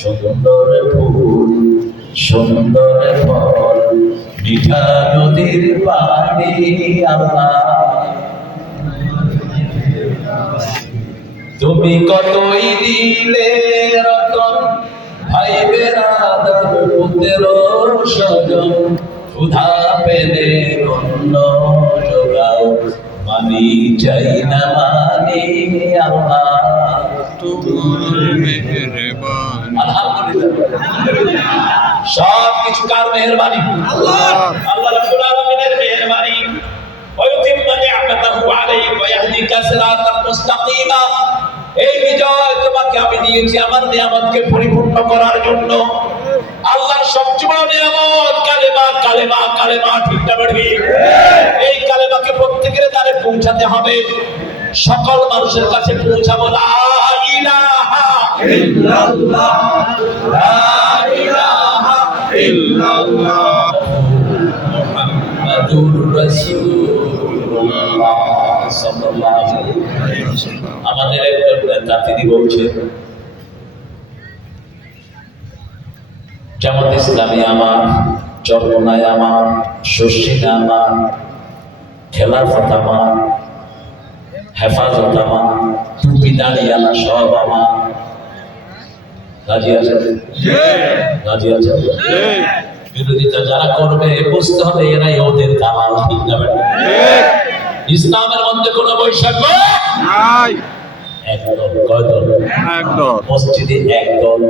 সুন্দর ফুল সুন্দর ফল মিঠা নদীর পানি আল্লাহ তুমি কতই দিলে রতন ভাই বেরাদার পুত্র স্বজন ক্ষুধা পেলে অন্ন জোগাও মানি চাই না মানি আল্লাহ তোমার মেহেরবানি আলহামদুলিল্লাহ সব কিছু কার মেহেরবানি আল্লাহ রাব্বুল আলামিনের মেহেরবানি ওয়ায়ুতিম্মা নি'মাতাহু আলাইকা ওয়া ইয়াহদিকা সিরাতান মুস্তাকিমা এই বিজয় তোমাকে আমি দিয়েছি আমার নিয়ামতকে পরিপূর্ণ করার জন্য আল্লাহর সবচেয়ে বড় নিয়ামত কালেমা কালেমা কালেমা ঠিক না ঠিক এই কালেমাকে প্রত্যেকের দ্বারে পৌঁছাতে হবে সকল মানুষের কাছে পৌঁছাবো লা ইলাহা ইল্লাল্লাহ লা ইলাহা ইল্লাল্লাহ মুহাম্মাদুর রাসূলুল্লাহ সাল্লাল্লাহু আলাইহি ওয়াসাল্লাম আমাদের একজন নেতা তিনি বলছেন জামাত ইসলামী আমার চরমনায় আমার শস্যিনা আমার খেলাফত আমার হেফাজত আমার টুপি দাঁড়িয়ালা সব আমার রাজি আছে রাজি আছে বিরোধিতা যারা করবে বুঝতে হবে এরাই ওদের দালাল ঠিক না ইসলামের মধ্যে কোনো বৈষম্য নাই একদল কয় দল একদল মসজিদে একদল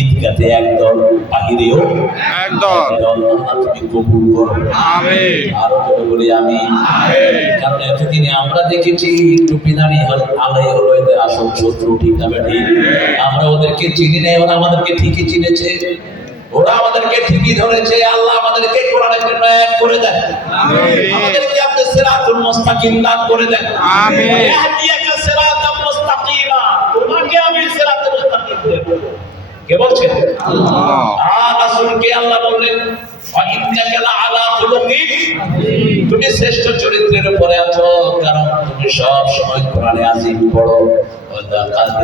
ঈদগাতে একদল বাহিরেও একদল আল্লাহ তুমি কবুল করো আমিন আরো করে বলি আমি কারণ এতদিনে আমরা দেখেছি টুপিদানি আলাই হলো এদের আসল শত্রু ঠিক না ঠিক আমরা ওদেরকে চিনি না ওরা আমাদেরকে ঠিকই চিনেছে ওরা আমাদেরকে ঠিকই ধরেছে আল্লাহ আমাদেরকে কোরআনের জন্য এক করে দেন আমিন আমাদেরকে আপনি সিরাতুল মুস্তাকিম দান করে দেন আমিন ইয়াহদিয়াকা সিরাতাম মুস্তাকিমা তোমাকে আমি সিরাতুল মুস্তাকিম দেব কে বলছেন আল্লাহ রাসূলকে আল্লাহ বললেন ওয়া ইন্নাকা লাআলা খুলুকিন তুমি শ্রেষ্ঠ চরিত্রের উপরে আছো কারণ তুমি সব সময় কোরআনে আযীম পড়ো ওয়ালাকাদ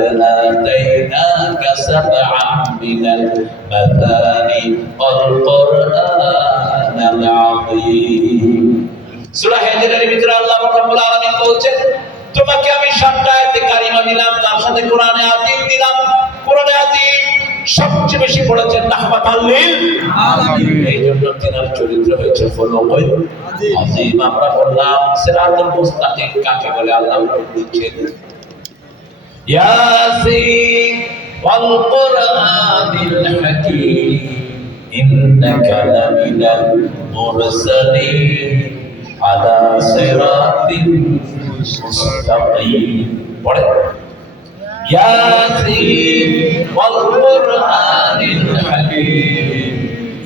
আতাইনাকা সাবআন মিনাল মাথানি ওয়াল কুরআনাল আযীম সূরা হিজরের ভিতরে আল্লাহ রাব্বুল আলামিন বলছেন তোমাকে আমি 7টা আয়াতে কারিমা দিলাম তার সাথে কোরআনে আযীম দিলাম কোরআনে আযীম সবচেয়ে বেশি পড়েছেন রাহমাতাল লিল আলামিন এই জন্য তিনার চরিত্র হয়েছে খুলুকুল আযীম আমরা বললাম সিরাতুল মুস্তাকিম কাকে বলে আল্লাহ বলছেন ইয়াসিন ওয়াল কুরআনিল হাকীম ইন্নাকা লামিনাল মুরসালিন আলা সিরাতিন মুস্তাকিম পড়ে ياسين والقرآن الحكيم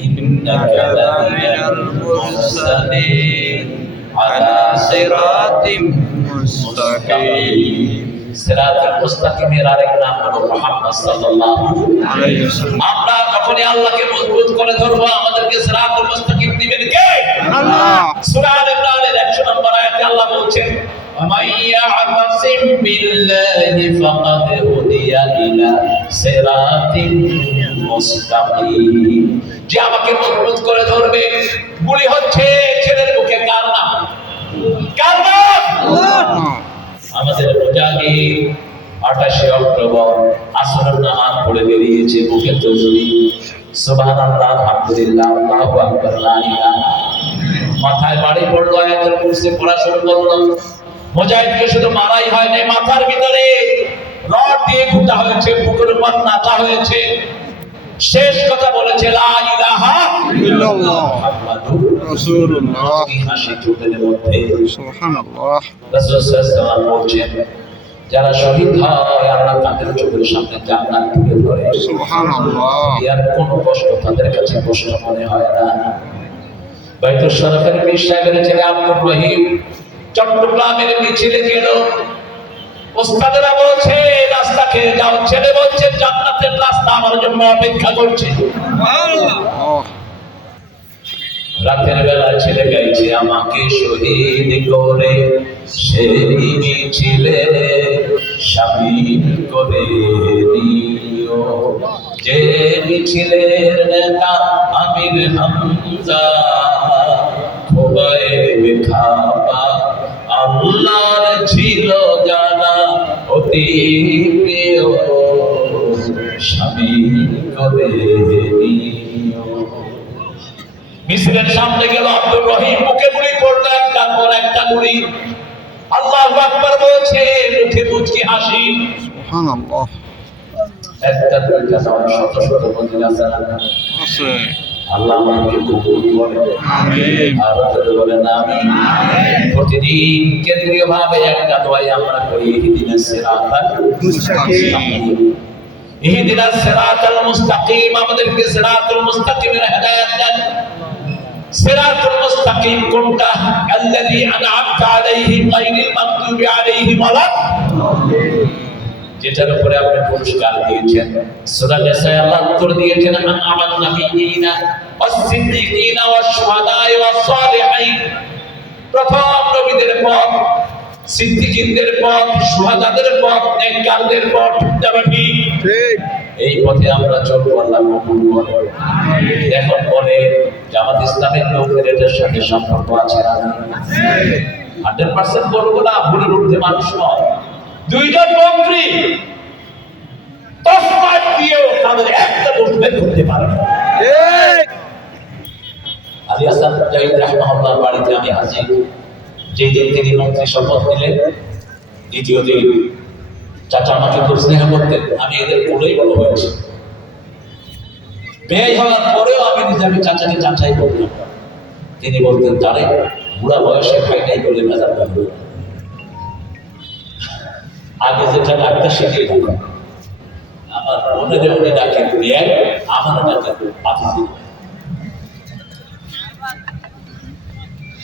إنك لمن المرسلين على صراط مستقيم صراط المستقيم আরেক নাম হলো মুহাম্মদ সাল্লাল্লাহু আলাইহি ওয়াসাল্লাম আমরা যখনই আল্লাহকে মজবুত করে ধরবো আমাদেরকে সিরাতুল মুস্তাকিম দিবেন কে আল্লাহ সূরা আল ইমরানের 100 নম্বর আয়াতে আল্লাহ বলছেন ومن يعتصم بالله فقد هدي إلى صراط مستقيم যে আমাকে মজবুত করে ধরবে গুলি হচ্ছে ছেলের মুখে কার নাম আল্লাহ আমাদের মুজাহিদ 28 অক্টোবর আসরের নামাজ পড়ে বেরিয়েছে বুকে তসবিহ সুবহানাল্লাহ আলহামদুলিল্লাহ আল্লাহু আকবার লা ইলাহা মাথায় বাড়ি পড়লো আয়াতুল কুরসি পড়া শুরু করলো মুজাহিদকে শুধু মারাই হয় না মাথার ভিতরে রড দিয়ে ঘুটা হয়েছে বুকের উপর নাচা হয়েছে শেষ কথা বলেছে লা ইলাহা ইল্লাল্লাহ মুহাম্মাদুর রাসূলুল্লাহ হাসি চোখের মধ্যে সুবহানাল্লাহ রাসূল সাল্লাল্লাহু আলাইহি বলছেন যারা শহীদ হয় আল্লাহ তাদের চোখের সামনে জান্নাত তুলে ধরে সুবহানাল্লাহ এর কোনো কষ্ট তাদের কাছে কষ্ট মনে হয় না বাইতুল শরফের পীর সাহেবের ছেলে আব্দুর রহিম চট্টগ্রামের মিছিলে গেল ওস্তাদেরা বলছে রাস্তা খেয়ে যাও ছেলে বলছে জান্নাতের রাস্তা আমার জন্য অপেক্ষা করছে সুবহানাল্লাহ রাতের বেলা ছেলে গাইছে আমাকে শহীদ করে সেই মিছিলে শামিল করে নিও যে মিছিলের নেতা আমির হামজা খোবায়ে খাবা আল্লাহর ছিল জানা অতি প্রিয় স্বামী করে নিও। মিছিলের সামনে গেল আব্দুর রহিম, মুখে গুলি করলো একটা পর একটা গুলি। আল্লাহু আকবার বলছে, মুখে মুচকি হাসি। সুবহানাল্লাহ। একটা দুইটা নয়, শত শত মদিনা সালাম আছে। আল্লাহ আমাকে কবুল করেন, আমিন। আর আপনাদের বলেন আমিন। প্রতিদিন কেন্দ্রীয় ভাবে একটা দোয়া আমরা করি, ইহদিনাস সিরাতাল মুস্তাকিম। ইহদিনাস সিরাতাল মুস্তাকিম, আমাদেরকে সিরাতুল মুস্তাকিমের হেদায়েত দেন। সিরাতুল মুস্তাকিম কোনটা? আল্লাযী আন'আমতা আলাইহিম গায়রিল মাগদুবি আলাইহিম ওয়ালাদ-দাল্লিন, যেটার উপরে আপনি পুরস্কার দিয়েছেন। সূরা নিসা আল্লাহ উত্তর দিয়েছেন, আন'আমান নাবিয়্যিনা ওয়াস-সিদ্দীকিনা ওয়াশ-শুহাদায়ে ওয়াস-সালিহিন। প্রথম নবীদের পথ, সিদ্দীকদের পথ, শুহাদাদের পথ, নেককারদের পথ, ঠিক। এই পথে আমরা চলবো, আল্লাহ কবুল করেন। এখন বলে জামাত ইসলামের লোকের এটার সাথে সম্পর্ক আছে না? 100% বলবো না, ভুলের ঊর্ধ্বে মানুষ নয়। দুইজন মন্ত্রী তসমাত দিয়েও তাদের একটা দোষ বের করতে পারে না। আলী হাসান মুজাহিদ রাহিমাহুল্লাহর বাড়িতে আমি হাজির। যেই দিন তিনি মন্ত্রী শপথ নিলেন, দ্বিতীয় দিন চাচা আমাকে খুব স্নেহ করতেন। আমি এদের কোলেই বড় হয়েছি। বেয়াই হওয়ার পরেও আমি নিজে চাচাকে চাচাই করতাম। তিনি বলতেন, তারে বুড়া বয়সে খাই নাই বলে মেজার করবে, আগে যেটা ডাক্তার সেটাই ডাকা। আমার মনের উনি ডাকেন বেয়াই, আমার ডাকেন বাতিজি।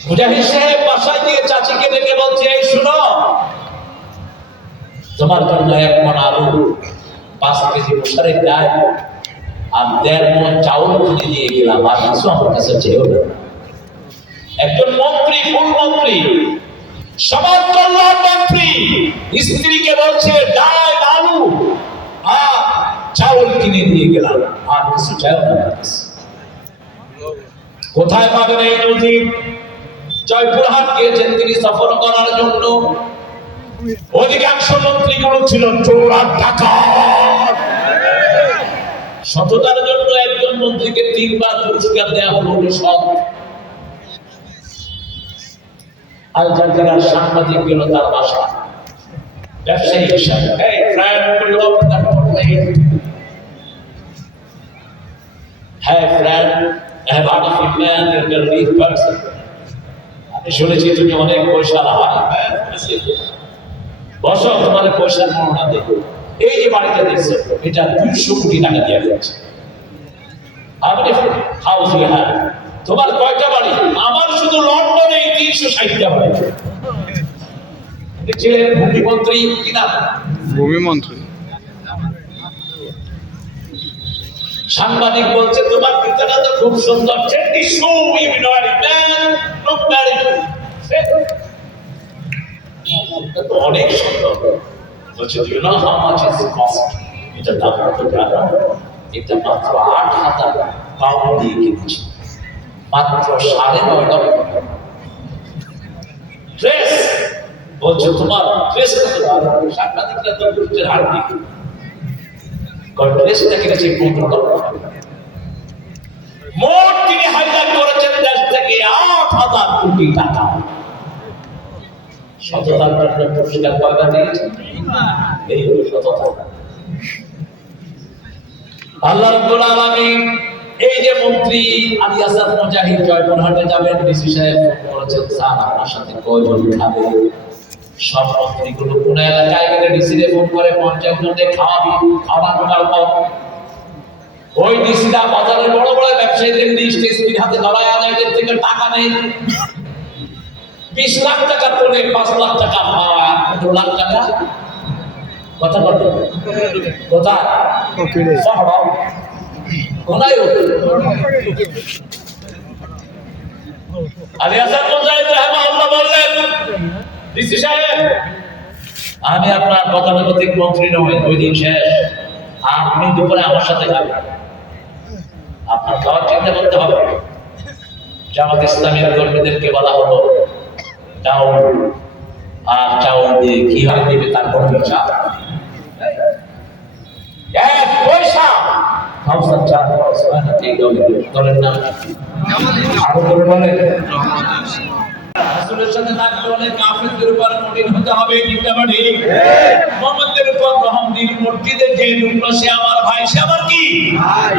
মুজাহিদ সাহেব বাসায় গিয়ে চাচিকে ডেকে বলছে, এই শুনো, তোমার জন্য 1 মণ আলু, 5 কেজি মুসারের ডাল আর 1.5 মণ চাউল কিনে দিয়ে গেলাম, আর কিছু আমার কাছে চেয়েও না। একজন মন্ত্রী, ফুল মন্ত্রী, সমাজ কল্যাণ মন্ত্রী, স্ত্রীকে বলছে ডাল, আলু আর চাউল কিনে দিয়ে গেলাম, আর কিছু চাইও না। কোথায় পাবেন এই নজির? জয়পুরহাট গিয়েছেন তিনি সফর করার জন্য। অধিকাংশ মন্ত্রীগুলো ছিল চোর আর ডাকাত। সততার জন্য একজন মন্ত্রীকে 3 বার পুরস্কার দেওয়া হলো, উনি সৎ। আল জাজিরার সাংবাদিক গেল তার বাসা, ব্যবসায়ী হিসাবে। Hey friend, pull up that plane. Hey friend, I have heard of you man, you're a rich person. আমি শুনেছি তুমি অনেক পয়সা হয়। বসো, তোমার পয়সার বর্ণনা দেখো। এই যে বাড়িটা দেখছো, এটা 200 কোটি টাকা দিয়ে দিয়েছে। আপনি হাউস ইউ হ্যাভ, তোমার কয়টা বাড়ি? আমার শুধু লন্ডনে 360টা বাড়ি। দেখছিলেন ভূমিমন্ত্রী কিনা? ভূমিমন্ত্রী। সাংবাদিক বলছে, তোমার পিতাটা তো খুব সুন্দর। অনেক সুন্দর। বলছে, you know how much is cost? এটা দাম কত টাকা? এটা মাত্র 8,000 পাউন্ড দিয়ে কিনেছি, মাত্র 9.5 লক্ষ। ড্রেস, বলছে তোমার ড্রেস কত? সাংবাদিকরা তো বুঝতে হারবি, ড্রেসটা কিনেছে 15 লক্ষ। মোট তিনি হাইলাইট করেছেন দেশ থেকে 8,000 কোটি টাকা। সততার জন্য পুরস্কার পাওয়া দিয়েছে। এই হলো সততা। আল্লাহ রাব্বুল আলামিন এই যে মন্ত্রী আলী হাসান মুজাহিদ জয়পুরহাটে যাবেন, ডিসি সাহেব বলেছেন, স্যার আপনার সাথে কয়জন খাবে? সব মন্ত্রীগুলো কোন এলাকায় গেলে ডিসিরে ফোন করে 50 জনকে খাওয়াবি, খাওয়ানোর পর ওই ডিসিরা বাজারে বড় বড় ব্যবসায়ীদের লিস্ট এসপির হাতে ধরায় আদায় থেকে টাকা নেই। 20 লাখ টাকা তোলে, 5 লাখ টাকা পাওয়া, 2 লাখ টাকা কথা বলতে কোথায়? শহর কোথায়? আলী হাসান মুজাহিদ রাহিমাহুল্লাহ বললেন, ডিসি সাহেব, আমি আপনার গতানুগতিক মন্ত্রী নই, ওই দিন শেষ। আর আপনি দুপুরে আমার সাথে খাবেন। আপনার খাওয়ার চিন্তা করতে হবে। জামাত ইসলামের কর্মীদেরকে বলা হলো চাউল, আর চাউল দিয়ে কি হয় দিবে তারপর চা, এক পয়সা খাওয়ার চা দলের নাম আরো করে বলে রাসূলের সাথে থাকলে অনেক কাফেরদের উপর কঠিন হতে হবে, ঠিক না ঠিক? মুহাম্মদের উপর রহমতের মসজিদে যে ঢুকলো সে আমার ভাই, সে আমার কি ভাই?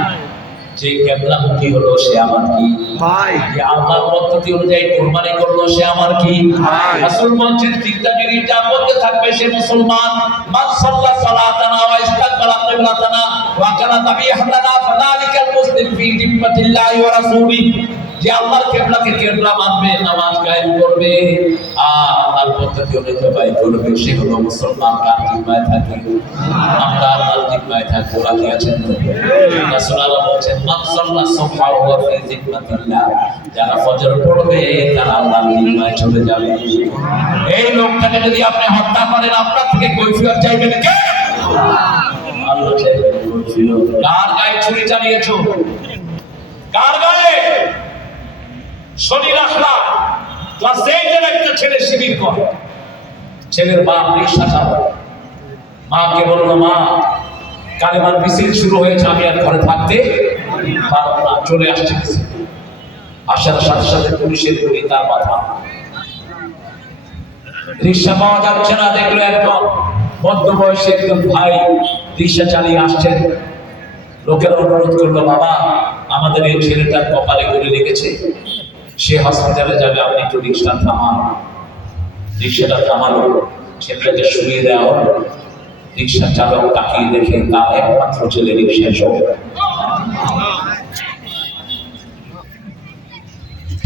যে কিবলামুখী হলো সে আমার কি ভাই? যে আল্লাহর পদ্ধতি অনুযায়ী কুরবানি করলো সে আমার কি ভাই? রাসূল বলেন চিন্তাগিরি যার মধ্যে থাকবে সে মুসলমান। মান সাল্লা সালাতানা ওয়া ইস্তাকবালা কিবলাতানা ওয়া কানা তাবিহাতানা ফাযালিকাল মুসলিম ফি জিম্মাতিল্লাহি ওয়া রাসূলিহি। যে আল্লাহর কিবলাকে কিবলা মানবে, নামাজ কায়েম করবে আর আল্লাহর পদ্ধতি অনুযায়ী করবে, সে হলো মুসলমান। কার জিম্মায় থাকে? আমরা আল্লাহর জিম্মায় থাকবো। রাজি আছেন তো? রাসূলুল্লাহ বলেন মান সাল্লা সুবহা ওয়া ফি জিম্মাতিল্লাহ, যারা ফজর পড়বে তারা আল্লাহর জিম্মায় চলে যাবে। এই লোকটাকে যদি আপনি হত্যা করেন আপনার থেকে কৈফিয়ত চাইবেন কে? আল্লাহ চাইবেন কৈফিয়ত। কার গায়ে ছুরি চালিয়েছো? কার গায়ে? শনি রাখলা ক্লাস 8 এর একটা ছেলে শিবির করে, ছেলের বাপ রিকশা চালায়, মাকে বলল মা কালেমার মিছিল শুরু হয়েছে, আমি আর ঘরে থাকতে পারবো না। চলে আসছে মিছিল, আসার সাথে সাথে পুলিশের গুলি তার মাথা। রিকশা পাওয়া যাচ্ছে না, দেখলো একজন মধ্যবয়সী একজন ভাই রিকশা চালিয়ে আসছেন। লোকের অনুরোধ করলো বাবা আমাদের এই ছেলেটার কপালে গুলি লেগেছে, সে হসপিটালে যাবে, আপনি একটু রিকশা থামান। রিকশাটা থামালো, ছেলেটাকে শুয়ে দেওয়া হলো। রিকশা চালক তাকিয়ে দেখে তার একমাত্র ছেলে রিকশায় চলে।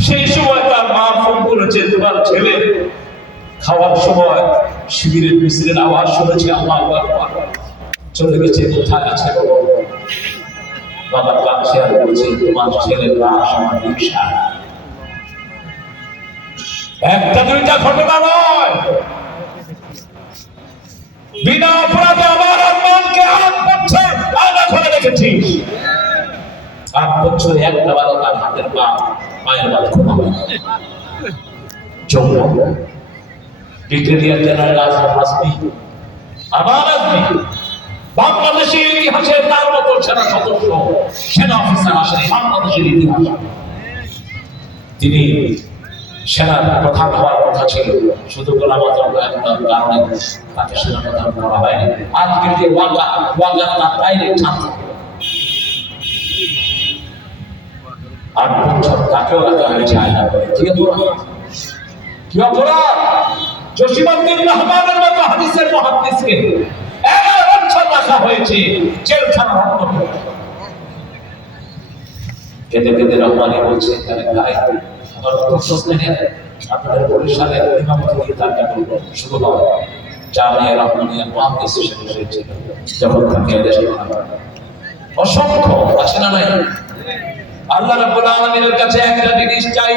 সেই সময় তার মা ফোন করেছে তোমার ছেলে খাওয়ার সময় শিবিরের মিছিলের আওয়াজ শুনেছে, আল্লাহু আকবার, চলে গেছে, কোথায় আছে বলো? বাবা কাছে আর বলছে তোমার ছেলের লাশ আমার রিকশা। একটা দুইটা ঘটনা নয়, বিনা অপরাধে আমার আম্মাকে 8 বছর আয়না করে রেখেছিস। 8 বছর একটা বারো তার হাতের পা পায়ের বাদ খোলা হয়। জম্মু ব্রিগেডিয়ার জেনারেল আজম হাসমি, আমার হাসমি, বাংলাদেশের ইতিহাসে তার মতো সেনা সদস্য সেনা অফিসার আসেনি বাংলাদেশের ইতিহাসে। তিনি সেনার প্রধান হওয়ার কথা ছিল, শুধু গোলাম আজম একটার কারণে তাকে সেনা প্রধান করা হয়নি। আজকের যে ওয়াগা তার ডাইরেক্ট ছাত্র, 8 বছর তাকেও রাখা হয়েছে আয়না করে। কি অপরাধ? কি অপরাধ? জসিমউদ্দিন রহমানের মতো হাদিসের মুহাদ্দিসকে 11 বছর রাখা হয়েছে জেলখানার অন্তরে। কেঁদে কেঁদে রহমানি বলছে এখানে গায়ে আমার প্রশস্ত নেই, আপনাদের বরিশালে ইমামতি তার কেবল শুরু হয় জামিয়া রহমানিয়া মুহাদ্দিস হিসেবে এসেছিল যখন তাকে দেশে আনা হয়। অসংখ্য আছে না নাই? আল্লাহ রাব্বুল আলামিনের কাছে একটা জিনিস চাই,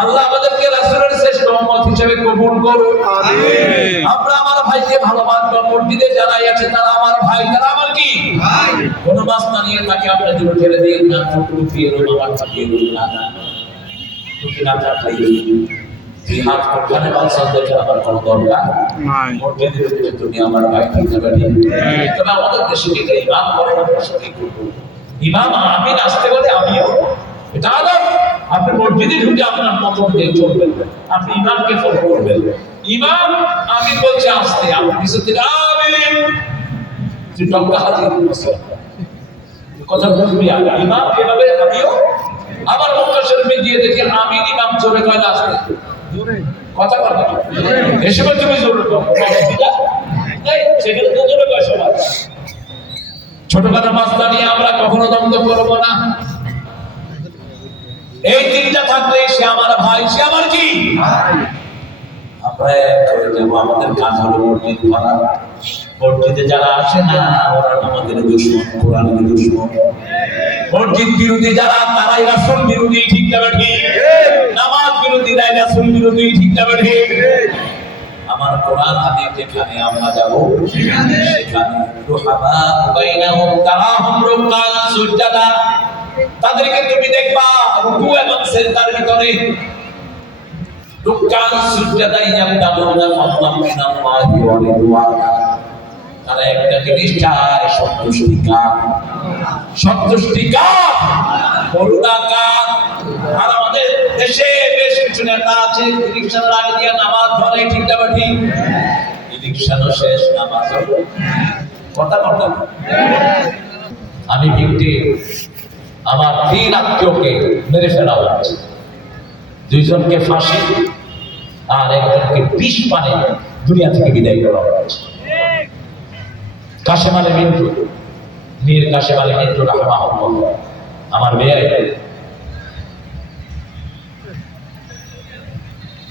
আল্লাহ আমাদেরকে রাসূলের শ্রেষ্ঠ উম্মত হিসেবে কবুল করুন। আমিন। আমরা আমার ভাইকে ভালোবাসবো, মসজিদে যারা আছে তারা আমার ভাই, তারা আমার কি ভাই? কোন মাসনা নিয়ে তাকে আপনি দূরে ঠেলে দিন না, টুকরো এলো আমার থাকে না, টুকি না থাকলে এই হাত কোখানে বালসাল দেখে আমার কোনো দরকার নাই। মসজিদের ভিতরে তুমি আমার ভাই ঠিক না ঠিক? তবে আমাদের দেশে যেটা ইমাম করে না সেটা করবো। ইমাম আমিন আসতে বলে আমিও, এটা আদব। আপনি মসজিদে ঢুকে আপনার মত অনুযায়ী চলবেন, আপনি ইমামকে ফলো করবেন। ইমাম আমিন বলছে আসতে, আপনি পিছন থেকে আমিন, তুই টক্কা হাজির কথা বলবি। ইমাম এভাবে আমিও আবার মক্কা শরীফে গিয়ে দেখি আমিন ইমাম জোরে কয় না আসতে কথা কথা এসে বলতে তুমি জোরে সেখানে তো জোরে কয় সবাই। ছোটখাটো মাসলা নিয়ে আমরা কখনো দ্বন্দ্ব করবো না। এই তিনটা থাকলে সে আমার ভাই, সে আমার কি ভাই। আমরা আমাদের কাজ হলো মসজিদ করা। মসজিদে যারা আসে না ওরা আমাদের দুশমন, কোরআনের দুশমন। মসজিদ বিরোধী যারা তারাই রাসূল বিরোধী, ঠিক না ঠিক? নামাজ বিরোধী রাসূল বিরোধী, ঠিক না ঠিক? আমার কোরআন হাদিস যেখানে আমরা যাব সেখানে রুহামা বাইনাহুম তারাহুম রুকান সুজদা, তাদেরকে তুমি দেখবা রুকু এবং সিজদার ভিতরে রুকান সুজদা ইয়াবতাগুনা ফাদলাম মিনাল্লাহি ওয়া রিদওয়ানা। তারা একটা জিনিস চায়, সন্তুষ্টি কার? করুণা কার? আর আমাদের দেশে বেশ কিছু নেতা আছে ইলেকশন আগে দিয়ে নামাজ ধরে, ঠিক না ঠিক? ইলেকশনও শেষ, নামাজ কথা। আমি ভিক্টিম, আমার 3 আত্মীয়কে মেরে ফেলা হচ্ছে, 2 জনকে ফাঁসি আর একজনকে বিষ পানে দুনিয়া থেকে বিদায় করা হচ্ছে। কাশেম আলী মিন্টু, মীর কাশেম আলী মিন্টু রাহমাহুল্লাহ, আমার বেয়াই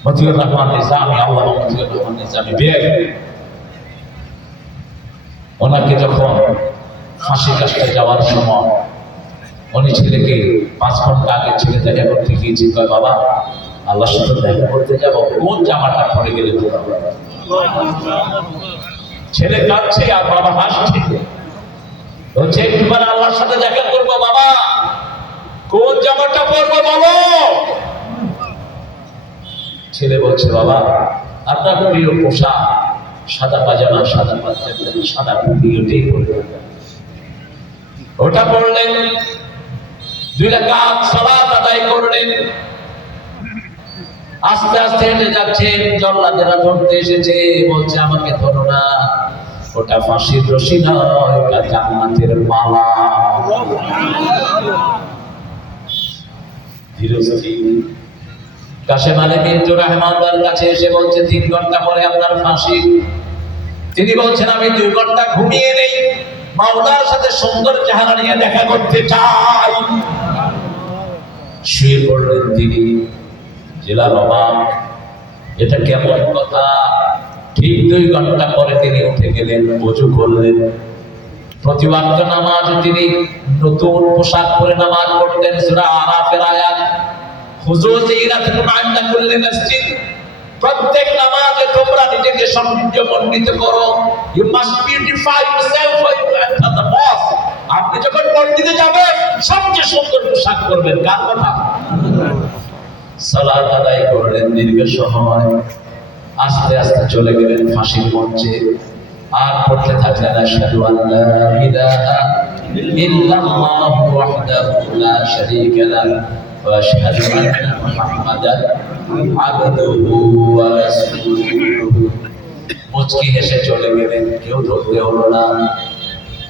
মতিউর রহমান নিজামী, আল্লাহ মতিউর রহমান নিজামী বেয়াই, ওনাকে যখন ফাঁসি কাস্টে যাওয়ার সময় উনি ছেলেকে 5 ঘন্টা আগে ছেলে দেখা করতে গিয়েছি, কয় বাবা আল্লাহর সাথে দেখা করতে যাব, কোন জামাটা পরে গেলে ভালো হবে? ছেলে কাঁদছে আর বাবা হাসছে, বলছে একটুবার আল্লাহর সাথে দেখা করবো বাবা, কোন জামাটা পরবো বলো? ছেলে বলছে বাবা আপনার প্রিয় পোশাক সাদা পাজামা, সাদা পাঞ্জাবি, সাদা টুপি, ওটাই পরবেন। ওটা পরলেন, 2 রাকাত সালাত আদায় করলেন। আস্তে আস্তে হেঁটে যাচ্ছেন, জল্লাদেরা ধরতে এসেছে, বলছে আমাকে ধরো না, ওটা ফাঁসির রশি নয়, ওটা জান্নাতের মালা। কাশেম আলী মিন্টু রাহমাহুল্লাহর কাছে এসে বলছে 3 ঘন্টা পরে আপনার ফাঁসি। তিনি বলছেন আমি 2 ঘন্টা ঘুমিয়ে নেই, মাওলার সাথে সুন্দর চেহারা নিয়ে দেখা করতে চাই। শুয়ে পড়লেন তিনি। জেলার অভাব, এটা কেমন কথা? ঠিক 2 ঘন্টা পরে তিনি উঠে গেলেন, ওযু করলেন, প্রতি ওয়াক্ত নামাজ তিনি নতুন পোশাক পরে নামাজ পড়তেন। সূরা আরাফের আয়াত, হুজুর জিনাতুন ইনদা কুল্লি মসজিদ, প্রত্যেক নামাজে তোমরা নিজেকে সৌন্দর্যমণ্ডিত করো। You must beautify yourself for you enter the mosque. আপনি যখন মসজিদে যাবেন সবচেয়ে সুন্দর পোশাক পরবেন। কার কথা? সালাত আদায় করলেন দীর্ঘ সময়, আস্তে আস্তে চলে গেলেন ফাঁসির মঞ্চে। আর পড়তে থাকলেন আশহাদু আল্লা ইলাহা ইল্লাল্লাহু ওয়াহদাহু লা শারীকা লাহু ওয়া আশহাদু আন্না মুহাম্মাদান আবদুহু ওয়া রাসূলুহু। মুচকি হেসে চলে গেলেন, কেউ ধরতে হলো না।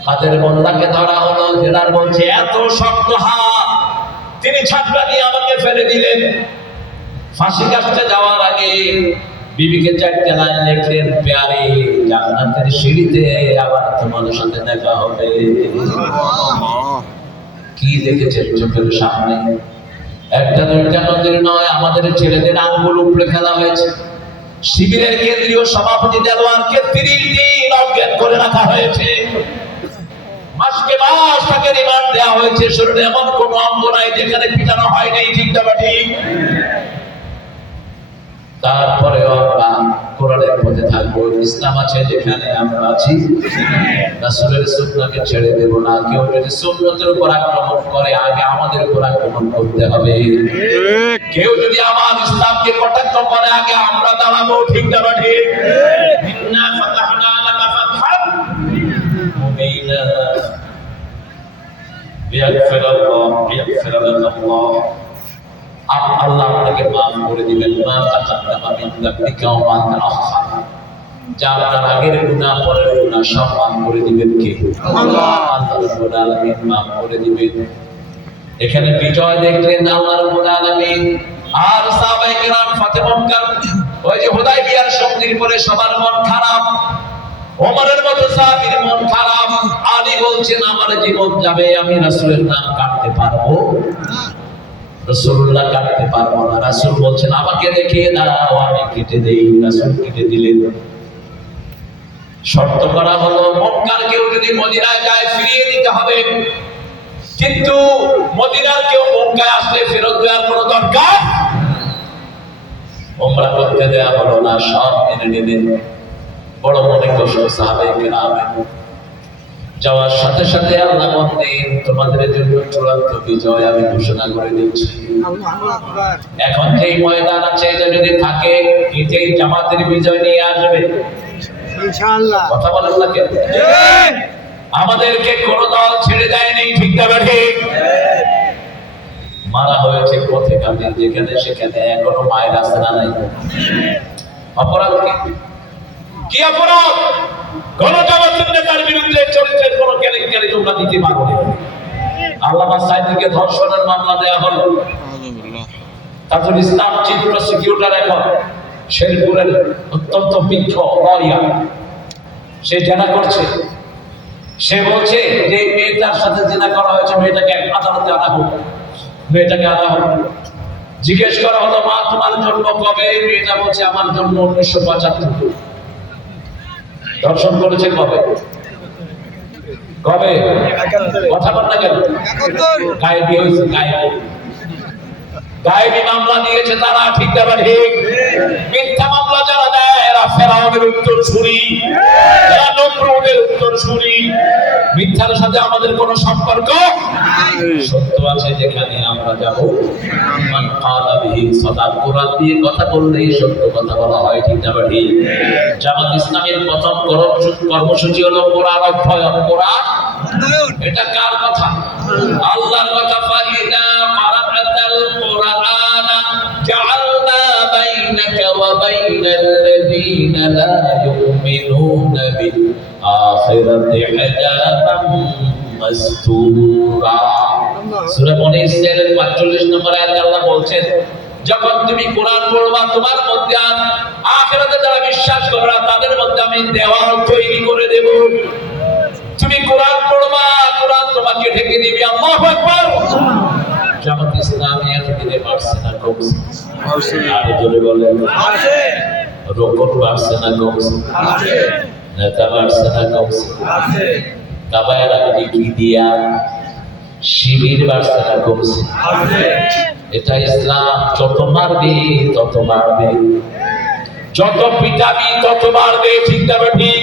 কাদের মোল্লাকে ধরা হলো, জেলার বলছে এত শক্ত হাত, তিনি ছাত্রা দিয়ে আমাকে ফেলে দিলেন। ফাঁসি কাস্টে যাওয়ার আগে বিবিকে 4টা লাইন লিখলেন, প্যারে জান্নাতের সিঁড়িতে আবার তোমার সাথে দেখা হবে। কি দেখেছেন চোখের সামনে? 1টা 2টা নদীর নয়, আমাদের ছেলেদের আঙ্গুল উপড়ে ফেলা হয়েছে। শিবিরের কেন্দ্রীয় সভাপতি দেলোয়ারকে 30 দিন অজ্ঞান করে রাখা হয়েছে। মাসকে মাস তাকে রিমান্ড দেওয়া হয়েছে। শরীরে এমন কোন অঙ্গ নাই যেখানে পিটানো হয় নাই, ঠিক না ঠিক? তারপরেও আমরা কোরআনের পথে থাকবো। ইসলাম আছে যেখানে আমরা আছি, রাসূলের সুন্নাহকে ছেড়ে দেব না। কেউ যদি সুন্নতের উপর আক্রমণ করে, আগে আমাদের উপর আক্রমণ করতে হবে। কেউ যদি আমার ইসলামকে কটাক্ষ করে, আগে আমরা দাঁড়াবো, ঠিক না ঠিক? ইন্না ফাতাহনা লাকা ফাতহান মুবিনা লিয়াগফিরাল্লাহু আল্লাহ আপনাকে মাফ করে দিবেন। মা তাকাদ্দামা মিন যামবিকা ওয়া মা তাআখার, যা আপনার আগের গুনাহ পরের গুনাহ সব মাফ করে দিবেন কে? আল্লাহ। আল্লাহ রাব্বুল আলামিন মাফ করে দিবেন। এখানে বিজয় দেখলেন আল্লাহ রাব্বুল আলামিন। আর সাহাবায়ে কেরাম ফাতেমা ওই যে হুদায়বিয়ার সন্ধির পরে সবার মন খারাপ। ওমরের মতো সাহাবীর মন খারাপ। আলী বলছেন আমার জীবন যাবে, আমি রাসূলের নাম কাটতে পারবো না। রাসূলুল্লাহ কাটতে পারবো না। রাসূল বলছেন আমাকে দেখিয়ে দাও, আমি কেটে দেই। রাসূল কেটে দিলেন। শর্ত করা হলো মক্কার কেউ যদি মদিনায় যায় ফিরিয়ে দিতে হবে, কিন্তু মদিনার কেউ মক্কায় আসলে ফেরত দেওয়ার কোনো দরকার। উমরা করতে দেয়া হলো না, সব মেনে নিলেন। বড় মনে কষ্ট সাহাবায়ে কেরাম। যাওয়ার সাথে সাথে আল্লাহ বলেন, তোমাদের জন্য চূড়ান্ত বিজয় আমি ঘোষণা করে দিচ্ছি। এখন যেই ময়দান আছে এটা যদি থাকে, এটাই জামাতের বিজয় নিয়ে আসবে ইনশাআল্লাহ। কথা বলেন না কেন? আমাদেরকে কোন দল ছেড়ে দেয়নি, ঠিক না ঠিক? মারা হয়েছে পথে ঘাটে, যেখানে সেখানে এখনো মায়ের আছে না নাই? অপরাধ কি অপরাধ? গণজামাতের নেতার বিরুদ্ধে চরিত্রের কোন কেলেঙ্কারি তোমরা দিতে পারো না। আল্লামা সাইদিকে ধর্ষণের মামলা দেওয়া হলো। তাজুল ইসলাম চিফ প্রসিকিউটর এখন শেরপুরের অত্যন্ত বিখ্য লয়ার, সে জেনা করছে। সে বলছে যে মেয়েটার সাথে জেনা করা হয়েছে, মেয়েটাকে আদালতে আনা হোক। মেয়েটাকে আনা হোক, জিজ্ঞেস করা হলো, মা তোমার জন্ম কবে? মেয়েটা বলছে আমার জন্ম 1975। দর্শন করেছে কবে? কবে? কথা বল না কেন? গায়েবী হয়েছে, গায়েবী মামলা দিয়েছে তারা, ঠিক না ঠিক? মিথ্যা মামলা যারা দেয় এরা ফেরাউনের উত্তরসূরি, এরা নমরুদের উত্তরসূরি। মিথ্যার সাথে আমাদের কোনো সম্পর্ক সত্য আছে যেখানে আমরা যাব। মান ক্বালা বিহি সাদাক, কোরআন দিয়ে কথা বললেই সত্য কথা বলা হয়, ঠিক না ঠিক? জামাত ইসলামের প্রথম কর্মসূচি হলো কোরআন অধ্যয়ন। কোরআন, এটা কার কথা? আল্লাহর কথা। ফাইদা ক্বারাআতাল কুরআনা জাআলনা বাইনাকা ওয়া বাইনাল্লাযীনা লা ইউমিনুনা বিল আখিরাতি হিজাবাম মাসতুরা। সূরা বনী ইসরাঈলের 45 নম্বর আয়াতে আল্লাহ বলছেন, যখন তুমি কোরআন পড়বা তোমার মধ্যে আর আখিরাতে যারা বিশ্বাস করে না তাদের মধ্যে আমি দেওয়াল তৈরি করে দেব। তুমি কোরআন পড়বা, কোরআন তোমাকে ঢেকে দিবে। আল্লাহু আকবার। জামাত ইসলামী এতদিনে পারছে না কমছে? আর জোরে বলেন পারছে। রোকন পারছে না কমছে? পারছে। নেতা পারছে না কমছে? পারছে। কাবায়ের আগে কি দিয়া শিবির পারছে না কমছে? পারছে। এটা ইসলাম। যত মারবে তত মারবে, যত পিটাবি তত মারবে, ঠিক না ঠিক?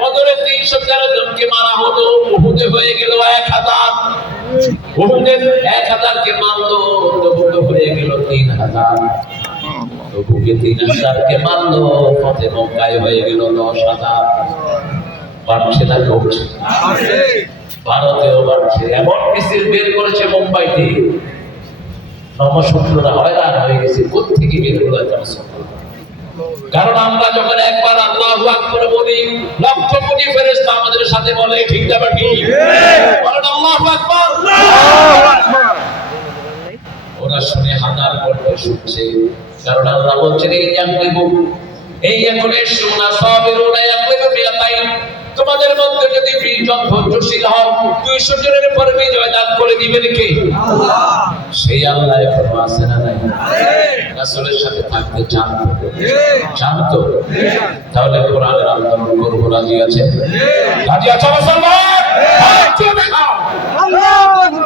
বদরে 313 জনকে মারা হলো, উহুদে হয়ে গেল 1000। উহুদের 1000 কে মারলো, তবুও হয়ে গেল 3000। তবুকে 3000 কে মারলো, ফতে মক্কায় হয়ে গেল 10,000। বাড়ছে না কমছে? ভারতেও বাড়ছে। এমন মিছিল বের করেছে মুম্বাইতে, নমশূদ্ররা হয়রান হয়ে গেছে, কোত্থেকে বের হলো এত মুসলমান? কারণ আমরা যখন একবার আল্লাহু আকবার বলি, লক্ষ কোটি ফেরেশতা আমাদের সাথে বলে, ঠিক না ঠিক? বলেন আল্লাহু আকবার। ওরা শুনে হাজার করতে শুনছে, কারণ আল্লাহ বলছেন এই এখন শোনা সাবিরুনা ইয়াকলিবু বিয়াতাইন, তোমাদের মধ্যে যদি 20 জন ধৈর্যশীল হন 200 জনের উপর বিজয় দান করে দিবেন কে? আল্লাহ। সেই আল্লাহ এখনো আছে না নাই? রাসূলের সাথে থাকতে চান তো? চান তো? তাহলে কোরআনের আন্দোলন করব, রাজি আছে? রাজি আছে মুসলমান? হাত তুলে দেখাও। আল্লাহু আকবার।